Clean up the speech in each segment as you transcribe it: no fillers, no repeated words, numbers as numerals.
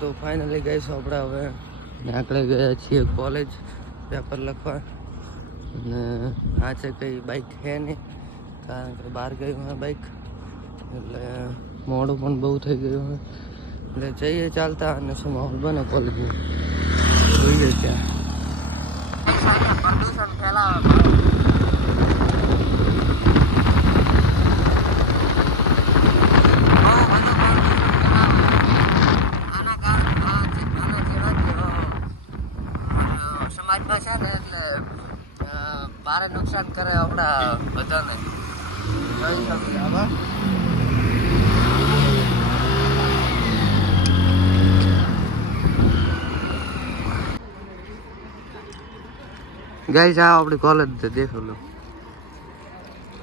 તો ફાઇનલી ગઈશું આપણે હવે આગળ ગયા છીએ કોલેજ પેપર લખવા અને આ છે કંઈ બાઇક છે નહીં કારણ કે બહાર ગયું હોય બાઇક એટલે મોડું પણ બહુ થઈ ગયું હોય એટલે જઈએ ચાલતા અને શું માહોલ બને કોલેજમાં જોઈએ ત્યાં પ્રદૂષણ ફેલાવે સમાજમાં છે ને એટલે ભારે નુકસાન કરે આપણા બધાને જોઈ શકીએ આમાં ગાઈસ આ આપણી કોલેજ છે દેખો લો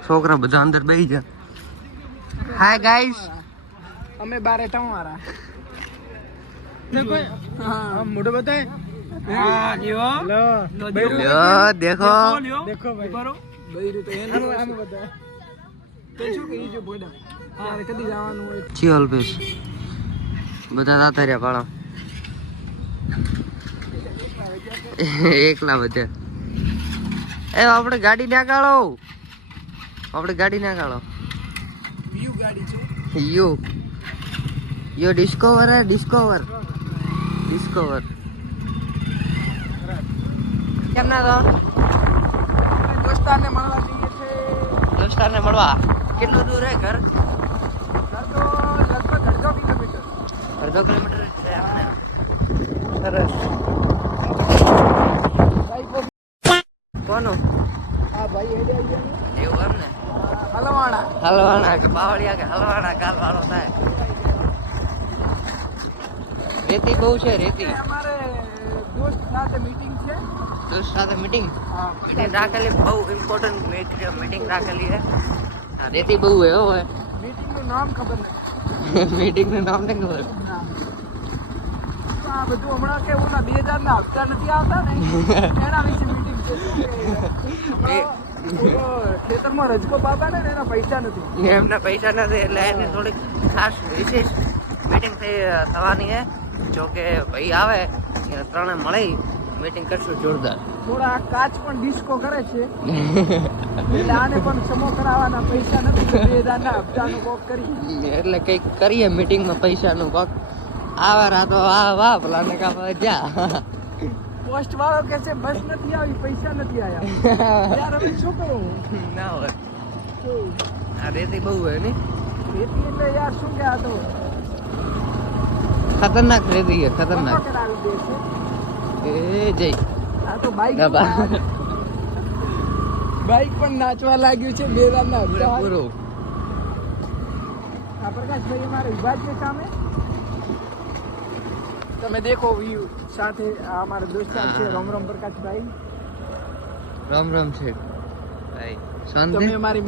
છોકરા બધા અંદર બેસી જા હાય ગાઈસ અમે બારે તમારા देखो हां मोटो बताए हां जीओ लो देखो देखो भाई बरो બૈરું તો એને આમ બતા તો શું કહી જો બોડા હા કદી જવાનું હોય ચિયોલ બેસ બધા જાતા રહ્યા પાળો એકલા બધા એ આપણે ગાડી ના કાઢો આપણે ગાડી ના કાઢો વ્યૂ ગાડી છે यो डिस्कवर है डिस्कवर કેમ ના તો દોસ્તારને મળવા જઈએ છે દોસ્તારને મળવા કેટલું દૂર હે ઘર તો લગભગ અડધો કિલોમીટર છે આમને સરસ કોનો હા ભાઈ હેડે આવી ગયા એવું એમ ને હલવાણા કે બાવળિયા કે હલવાણા કાલ વાળો થાય રેતી બહુ છે રેતી અમારે દોસ્ત સાથે મીટિંગ છે દોસ્ત સાથે મીટિંગ હા રાખેલી બહુ ઇમ્પોર્ટન્ટ મીટિંગ રાખેલી છે હા રેતી બહુ હે હોય મીટિંગ નું નામ ખબર નથી મીટિંગ નું નામ નહીં ખબર આ બધું હમણાં કે ઓલા 2000 ના હપ્તા નથી આવતા ને એના વિશે મીટિંગ છે ખેતરમાં રજકો બાબા ને એના પૈસા નથી એમના પૈસા નથી એટલે એની થોડીક ખાસ વિશેષ મીટિંગ થવાની છે જો કે ભાઈ આવે ત્રણે મળી મીટિંગ કરશું જોરદાર થોડા કાચ પણ ડિસ્કો કરે છે એટલે આને પણ સમો કરાવવાના પૈસા નથી 2000 ના હપ્તાનું કોક કરી એટલે કંઈક કરીએ મીટિંગમાં પૈસાનું કોક આવે રાતો આ વાહ ભલાને કા જા પોસ્ટ વાળો કે છે બસ નથી આવી પૈસા નથી આયા યાર હવે શું કરું ના હોય આ રેતી બહુ હોય ને રેતી એટલે યાર શું કે આ તો ખતરનાક રેતી છે ખતરનાક કરાવી દે છે એ જય આ તો બાઈક પણ નાચવા લાગ્યું છે 2000 ના હપ્તા પૂરો આ પ્રકાશભાઈ અમારે ઉભા છે સામે તમે દેખો વ્યૂ સાથે આ અમારા દોસ્તાર છે રામ રામ પ્રકાશભાઈ રામ રામ છે ભાઈ શાંતિ તમે અમારી